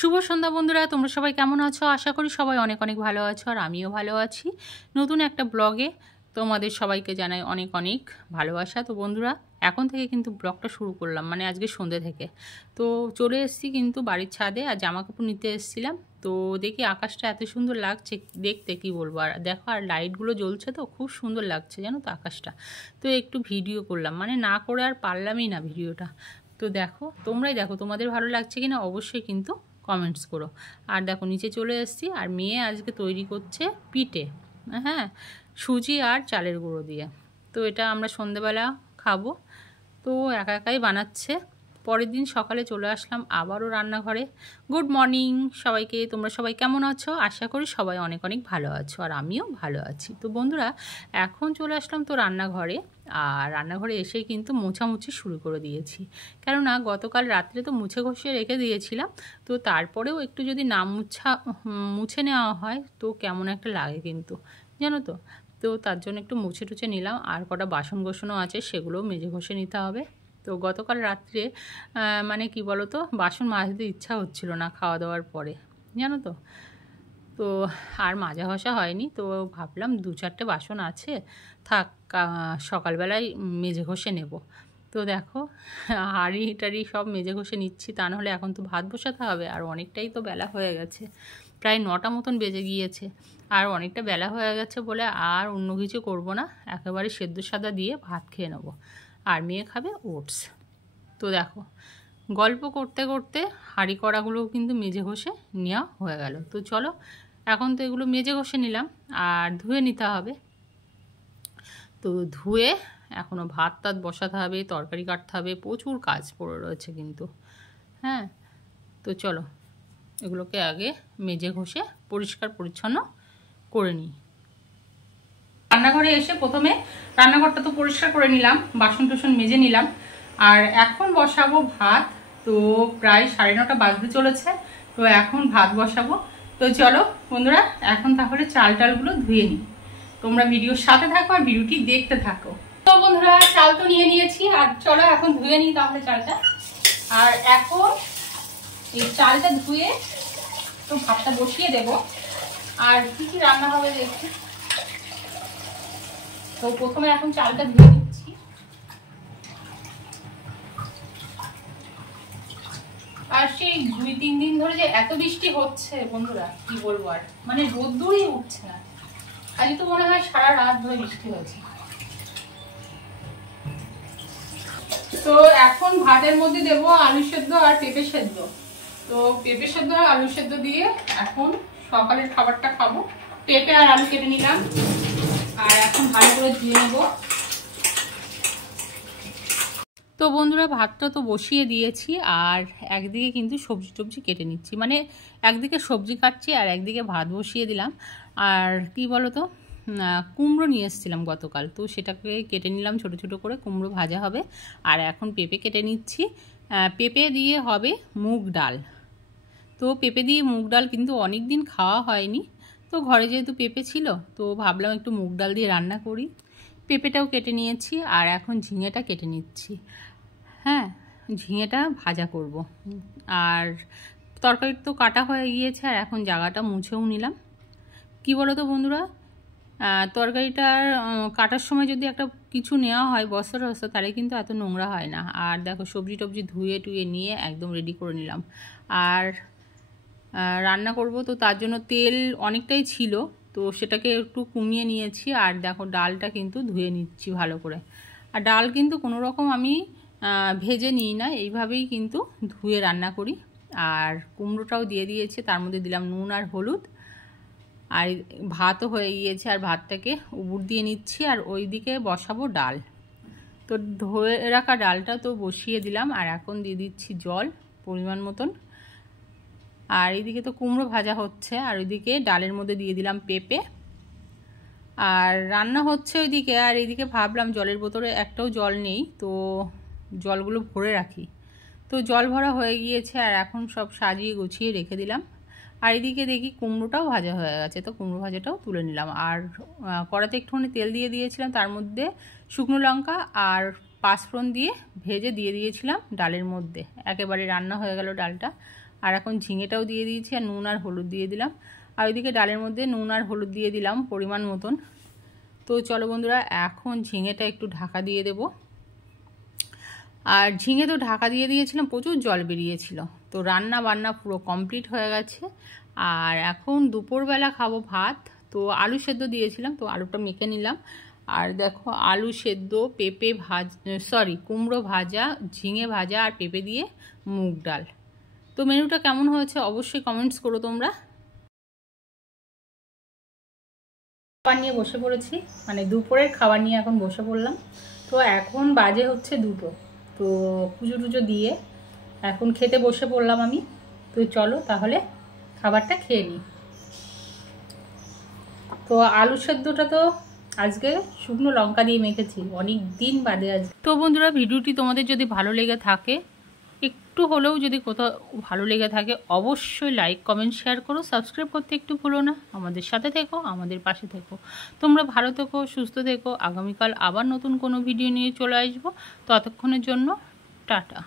শুভ সন্ধ্যা বন্ধুরা, তোমরা সবাই কেমন আছো? আশা করি সবাই অনেক অনেক ভালো আছো, আর আমিও ভালো আছি। নতুন একটা ব্লগে তোমাদের সবাইকে জানাই অনেক অনেক ভালোবাসা। তো বন্ধুরা, এখন থেকে কিন্তু ব্লগটা শুরু করলাম, মানে আজকে সন্ধ্যে থেকে। তো চলে এসেছি কিন্তু বাড়ির ছাদে, আর জামা কাপড় নিতে এসেছিলাম। তো দেখি আকাশটা এত সুন্দর লাগছে দেখতে, কি বলবো। আর দেখো, আর লাইটগুলো জ্বলছে, তো খুব সুন্দর লাগছে জানো তো আকাশটা। তো একটু ভিডিও করলাম, মানে না করে আর পারলামই না ভিডিওটা। তো দেখো, তোমরাই দেখো তোমাদের ভালো লাগছে কিনা অবশ্যই কিন্তু কমেন্টস করো। আর দেখো নিচে চলে এসেছি, আর মেয়ে আজকে তৈরি করছে পিঠে, হ্যাঁ, সুজি আর চালের গুঁড়ো দিয়ে। তো এটা আমরা সন্ধেবেলা খাবো। তো একা একাই বানাচ্ছে। পরের দিন সকালে চলে আসলাম আবারও রান্নাঘরে। গুড মর্নিং সবাইকে, তোমরা সবাই কেমন আছো? আশা করি সবাই অনেক অনেক ভালো আছো, আর আমিও ভালো আছি। তো বন্ধুরা, এখন চলে আসলাম তো রান্নাঘরে। আর রান্নাঘরে এসে কিন্তু মোছামুছি শুরু করে দিয়েছি, কেননা গতকাল রাত্রে তো মুছে ঘষে রেখে দিয়েছিলাম। তো তারপরেও একটু যদি না মুছে নেওয়া হয় তো কেমন একটা লাগে কিন্তু, জানো তো। তো তার জন্য একটু মুছে টুছে নিলাম, আর কটা বাসন কোসনও আছে, সেগুলোও মেজে ঘষে নিতে হবে। তো গতকাল রাত্রে মানে কি বলো তো, বাসন মাজতে ইচ্ছা হচ্ছিল না খাওয়া দাওয়ার পরে, জানো তো। তো আর মাজা ঘষা হয়নি। তো ভাবলাম 2-4টে বাসন আছে, থাক, সকালবেলায় মেজে ঘষে নেব। তো দেখো, হাঁড়ি টাড়ি সব মেজে ঘষে নিচ্ছি, তা নাহলে এখন তো ভাত বসাতে হবে, আর অনেকটাই তো বেলা হয়ে গেছে, প্রায় 9টা মতন বেজে গিয়েছে। আর অনেকটা বেলা হয়ে গেছে বলে আর অন্য কিছু করব না, একেবারে সেদ্ধ সাদা দিয়ে ভাত খেয়ে নেব। আর মেয়ে খাবে ওটস। তো দেখো, গল্প করতে করতে হাঁড়ি কড়াগুলোও কিন্তু মেজে ঘষে নেওয়া হয়ে গেল। তো চলো, এখন তো এগুলো মেজে ঘষে নিলাম, আর ধুয়ে নিতে হবে। তো ধুয়ে এখনও ভাত টাত বসাতে হবে, তরকারি কাটতে হবে, প্রচুর কাজ পড়ে রয়েছে কিন্তু, হ্যাঁ। তো চলো, এগুলোকে আগে মেজে ঘষে পরিষ্কার পরিচ্ছন্ন করে নিই। রান্নাঘরে এসে প্রথমে রান্নাঘরটা তো পরিষ্কার করে নিলাম, বাসন টাসন মেজে নিলাম। আর এখন বসাবো ভাত। তো প্রায় 9:30 বাজতে চলেছে, তো এখন ভাত বসাবো। তো চলো বন্ধুরা, এখন তাহলে চাল টালগুলো ধুয়ে নিই। তোমরা ভিডিওর সাথে থাকো আর ভিডিওটি দেখতে থাকো। তো বন্ধুরা, চাল তো নিয়ে নিয়েছি, আর চলো এখন ধুয়ে নিই তাহলে চালটা। আর এখন এই চালটা ধুয়ে তো ভাতটা বসিয়ে দেব। আর কি কি রান্না হবে দেখি। তো প্রথমে এখন চালটা ধুয়ে নিচ্ছি। আর সেই 2-3 দিন ধরে যে এত বৃষ্টি হচ্ছে বন্ধুরা, কি বলবো, আর মানে রোদ্দুরই উঠছে না। আজ তো মনে হয় সারা রাত ধরে বৃষ্টি হয়েছে। তো এখন ভাতের মধ্যে দেবো আলু সেদ্ধ আর পেঁপে সেদ্ধ। তো পেঁপে সেদ্ধ আর আলু সেদ্ধ দিয়ে এখন সকালের খাবারটা খাবো। পেঁপে আর আলু কেটে নিলাম, আর এখন ভালো করে ধুয়ে নেবো। তো বন্ধুরা, ভাতটা তো বসিয়ে দিয়েছি, আর একদিকে কিন্তু সবজি টবজি কেটে নিচ্ছি, মানে একদিকে সবজি কাটছি আর একদিকে ভাত বসিয়ে দিলাম। আর কি বলো তো, কুমড়ো নিয়ে এসেছিলাম গতকাল, তো সেটাকে কেটে নিলাম ছোট ছোট করে, কুমড়ো ভাজা হবে। আর এখন পেঁপে কেটে নিচ্ছি, পেঁপে দিয়ে হবে মুগ ডাল। তো পেঁপে দিয়ে মুগ ডাল কিন্তু অনেক দিন খাওয়া হয়নি, তো ঘরে যেহেতু পেঁপে ছিল, তো ভাবলাম একটু মুগ ডাল দিয়ে রান্না করি। পেঁপেটাও কেটে নিয়েছি, আর এখন ঝিঙেটা কেটে নিচ্ছি, হ্যাঁ, ঝিঙেটা ভাজা করব। আর তরকারি তো কাটা হয়ে গিয়েছে, আর এখন জায়গাটা মুছেও নিলাম। কি বলো তো বন্ধুরা, তরকারিটার কাটার সময় যদি একটা কিছু নেওয়া হয় বস্তা টস্তা, তাহলে কিন্তু এত নোংরা হয় না। আর দেখো, সবজি টবজি ধুয়ে টুয়ে নিয়ে একদম রেডি করে নিলাম। আর রান্না করব, তো তার জন্য তেল অনেকটাই ছিল, তো সেটাকে একটু কমিয়ে নিয়েছি। আর দেখো, ডালটা কিন্তু ধুয়ে নিচ্ছি ভালো করে। আর ডাল কিন্তু কোনো রকম আমি ভেজে নিই না, এইভাবেই কিন্তু ধুয়ে রান্না করি। আর কুমড়োটাও দিয়ে দিয়েছে, তার মধ্যে দিলাম নুন আর হলুদ। আর ভাতও হয়ে গিয়েছে, আর ভাতটাকে উবুর দিয়ে নিচ্ছি, আর ওই দিকে বসাবো ডাল। তো ধুয়ে রাখা ডালটা তো বসিয়ে দিলাম, আর এখন দিয়ে দিচ্ছি জল পরিমাণ মতন। আর এইদিকে তো কুমড়ো ভাজা হচ্ছে, আর ওইদিকে ডালের মধ্যে দিয়ে দিলাম পেঁপে। আর রান্না হচ্ছে ওইদিকে, আর এইদিকে ভাবলাম জলের বোতলে একটাও জল নেই, তো জলগুলো ভরে রাখি। তো জল ভরা হয়ে গিয়েছে, আর এখন সব সাজিয়ে গুছিয়ে রেখে দিলাম। আর এদিকে দেখি কুমড়োটাও ভাজা হয়ে গেছে, তো কুমড়ো ভাজাটাও তুলে নিলাম। আর কড়াতে একটুখানি তেল দিয়ে দিয়েছিলাম, তার মধ্যে শুকনো লঙ্কা আর পাঁচফোড়ন দিয়ে ভেজে দিয়ে দিয়েছিলাম ডালের মধ্যে। একেবারে রান্না হয়ে গেল ডালটা। আর এখন ঝিঙেটাও দিয়ে দিয়েছি আর নুন আর হলুদ দিয়ে দিলাম। আর ওইদিকে ডালের মধ্যে নুন আর হলুদ দিয়ে দিলাম পরিমাণ মতন। তো চলো বন্ধুরা, এখন ঝিঙেটা একটু ঢাকা দিয়ে দেব। আর ঝিঙে তো ঢাকা দিয়ে দিয়েছিলাম, প্রচুর জল বেরিয়েছিল। তো রান্না বান্না পুরো কমপ্লিট হয়ে গেছে। আর এখন দুপুরবেলা খাবো ভাত। তো আলু সেদ্ধ দিয়েছিলাম, তো আলুটা মেখে নিলাম। আর দেখো আলু সেদ্ধ, পেঁপে কুমড়ো ভাজা, ঝিঙে ভাজা আর পেঁপে দিয়ে মুগ ডাল। তো মেনুটা কেমন হয়েছে অবশ্যই কমেন্টস করো তোমরা। খাবার নিয়ে বসে পড়েছি, মানে দুপুরের খাবার নিয়ে এখন বসে পড়লাম। তো এখন বাজে হচ্ছে 2টো। তো পুজো টুজো দিয়ে এখন খেতে বসে পড়লাম আমি। তো চলো তাহলে খাবারটা খেয়ে নিই। তো আলু সেদ্ধটা তো আজকে শুকনো লঙ্কা দিয়ে মেখেছি, অনেক দিন বাদে আজকে। তো বন্ধুরা, ভিডিওটি তোমাদের যদি ভালো লেগে থাকে, একটু হলেও যদি কোথাও ভালো লেগে থাকে, অবশ্যই লাইক কমেন্ট শেয়ার করো, সাবস্ক্রাইব করতে একটু ভুলো না। আমাদের সাথে থেকো, আমাদের পাশে থেকো। তোমরা ভালো থেকো, সুস্থ থেকো। আগামীকাল আবার নতুন কোনো ভিডিও নিয়ে চলে আসবো। ততক্ষণের জন্য টাটা।